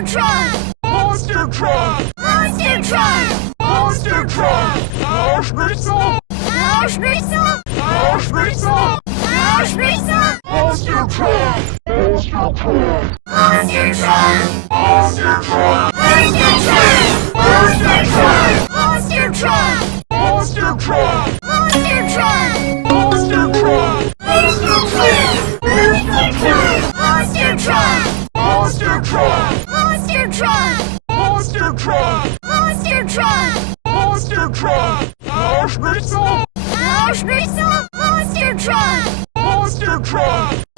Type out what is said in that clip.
truck! Monster truck! Monster truck! Monster truck! Auschwitz! Auschwitz! Auschwitz! Auschwitz! Monster truck! Monster truck! Monster truck! Monster truck! Monster truck! Monster truck! Monster truck! Monster truck! Monster truck! Monster truck! Monster truck! Monster truck! Monster truck! Monster truck! Monster truck! Auschwitz! Auschwitz! Monster truck! Monster truck!